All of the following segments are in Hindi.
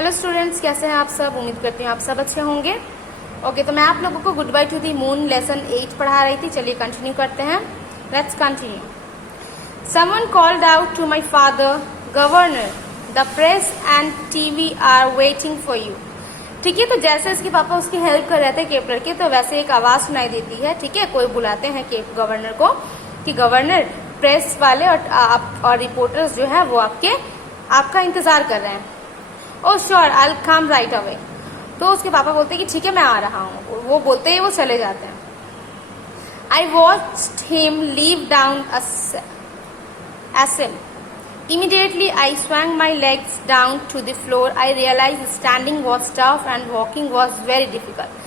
हेलो स्टूडेंट्स, कैसे हैं आप सब। उम्मीद करती हूँ आप सब अच्छे होंगे। ओके, तो मैं आप लोगों को goodbye to the moon lesson 8 पढ़ा रही थी। चलिए कंटिन्यू करते हैं। Let's continue. Someone called out to my father, governor, the press and TV are waiting for you. ठीक है, तो जैसे इसके पापा उसकी हेल्प कर रहे थे केपलर के, तो वैसे एक आवाज़ सुनाई देती है। ठीक है, कोई बुलाते हैं गवर्नर को कि गवर्नर, प्रेस वाले और रिपोर्टर्स जो है वो आपका इंतजार कर रहे हैं। Oh sure, I will come right away. तो उसके पापा बोलते हैं कि ठीक है मैं आ रहा हूँ। वो बोलते ही वो चले जाते हैं। I watched him leave down Essel. Immediately I swung my legs down to the floor. I realized standing was tough and walking was very difficult.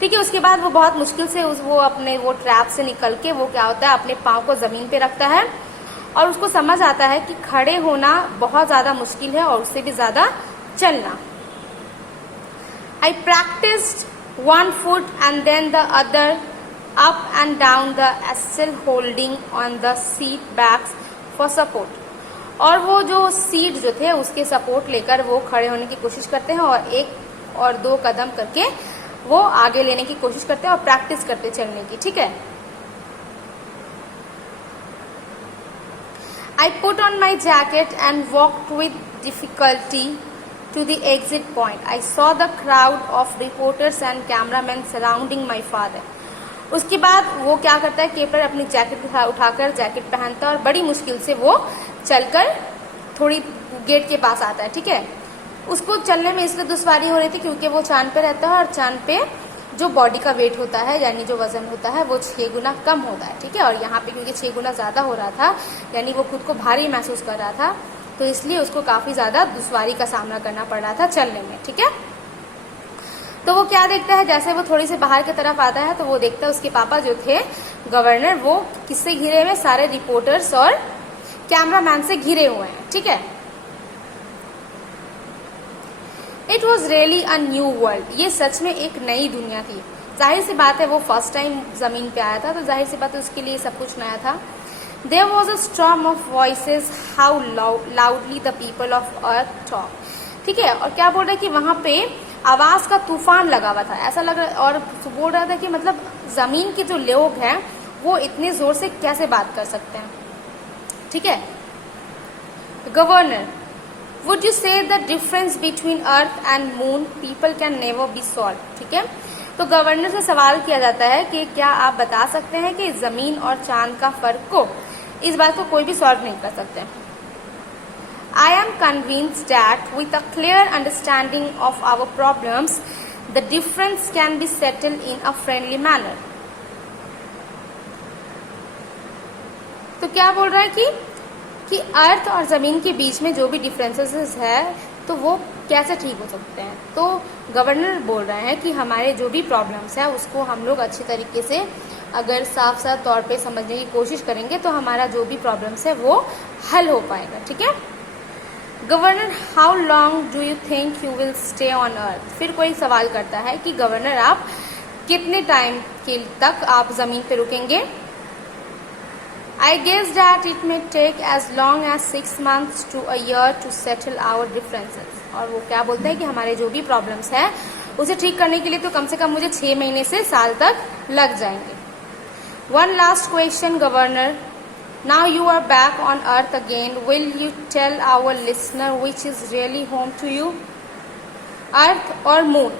ठीक है, उसके बाद वो बहुत मुश्किल से वो अपने वो ट्रैप से निकल के वो क्या होता है, अपने पाँव को ज़मीन पे रखता है और उसको समझ आता है कि खड़े होना बहुत ज़्यादा मुश्किल है और उससे भी ज़्यादा चलना। I practiced one foot and then the other up and down the axle, holding on the seat backs for support. और वो जो सीट जो थे उसके सपोर्ट लेकर वो खड़े होने की कोशिश करते हैं और 1 और 2 कदम करके वो आगे लेने की कोशिश करते हैं और प्रैक्टिस करते चलने की। ठीक है। I put on my jacket and walked with difficulty to the exit point. I saw the crowd of reporters and cameramen surrounding my father. उसके बाद वो क्या करता है, केपलर अपनी जैकेट उठाकर जैकेट पहनता है और बड़ी मुश्किल से वो चलकर थोड़ी गेट के पास आता है। ठीक है, उसको चलने में इसलिए दुश्वारी हो रही थी क्योंकि वो चांद पे रहता है और चांद पे जो बॉडी का वेट होता है यानी जो वजन होता है वो 6 गुना कम होता है। ठीक है, और यहाँ पे क्योंकि 6 गुना ज़्यादा हो रहा था यानी वो खुद को भारी महसूस कर रहा था, तो इसलिए उसको काफ़ी ज़्यादा दुश्वारी का सामना करना पड़ रहा था चलने में। ठीक है, तो वो क्या देखता है, जैसे वो थोड़ी सी बाहर की तरफ आता है तो वो देखता है उसके पापा जो थे गवर्नर, वो किससे घिरे हुए, सारे रिपोर्टर्स और कैमरामैन से घिरे हुए हैं। ठीक है। It was really a new world. ये सच में एक नई दुनिया थी। जाहिर सी बात है वो फर्स्ट टाइम जमीन पे आया था, तो जाहिर सी बात है उसके लिए सब कुछ नया था। There was a storm of voices, how loudly the people of Earth talk. ठीक है, और क्या बोल रहा है कि वहां पे आवाज का तूफान लगा हुआ था, ऐसा लग रहा, और बोल रहा था कि मतलब जमीन के जो लोग हैं वो इतने जोर से कैसे बात कर सकते हैं। ठीक है। गवर्नर, वुड यू से the difference between earth and moon people can never be solve. ठीक है, तो गवर्नर से सवाल किया जाता है कि क्या आप बता सकते हैं कि जमीन और चांद का फर्क को, इस बात को कोई भी सॉल्व नहीं कर सकते। I am convinced that with a clear understanding of our problems, the difference can be settled in a friendly manner. तो क्या बोल रहा है कि अर्थ और ज़मीन के बीच में जो भी डिफरेंसेस है तो वो कैसे ठीक हो सकते हैं। तो गवर्नर बोल रहे हैं कि हमारे जो भी प्रॉब्लम्स है उसको हम लोग अच्छी तरीके से अगर साफ साफ तौर पे समझने की कोशिश करेंगे तो हमारा जो भी प्रॉब्लम्स है वो हल हो पाएगा। ठीक है। Governor, how long do you think you will stay on earth. फिर कोई सवाल करता है कि गवर्नर आप कितने टाइम के तक आप ज़मीन पे रुकेंगे। I guess that it may take as long as 6 months to a year to settle our differences. और वो क्या बोलते हैं कि हमारे जो भी प्रॉब्लम्स हैं उसे ठीक करने के लिए तो कम से कम मुझे 6 महीने से साल तक लग जाएंगे। One last question governor, now you are back on earth again, will you tell our listener which is really home to you, earth or moon।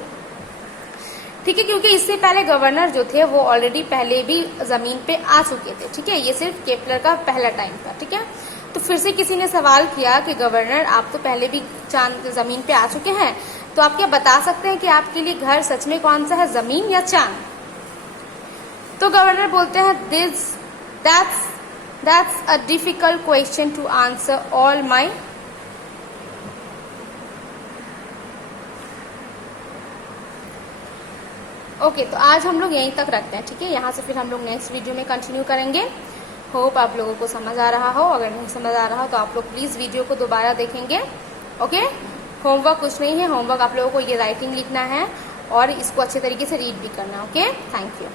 ठीक है, क्योंकि इससे पहले गवर्नर जो थे वो ऑलरेडी पहले भी जमीन पे आ चुके थे। ठीक है, ये सिर्फ केपलर का पहला टाइम था। ठीक है, तो फिर से किसी ने सवाल किया कि गवर्नर आप तो पहले भी चांद जमीन पे आ चुके हैं, तो आप क्या बता सकते हैं कि आपके लिए घर सच में कौन सा है, जमीन या चांद। तो गवर्नर बोलते हैं That's a difficult question to answer all my okay, तो आज हम लोग यहीं तक रखते हैं। ठीक है, यहाँ से फिर हम लोग नेक्स्ट वीडियो में कंटिन्यू करेंगे। होप आप लोगों को समझ आ रहा हो। अगर नहीं समझ आ रहा हो तो आप लोग प्लीज़ वीडियो को दोबारा देखेंगे। ओके, होमवर्क कुछ नहीं है, होमवर्क आप लोगों को ये राइटिंग लिखना है और इसको अच्छे तरीके से रीड भी करना है। Okay, thank you.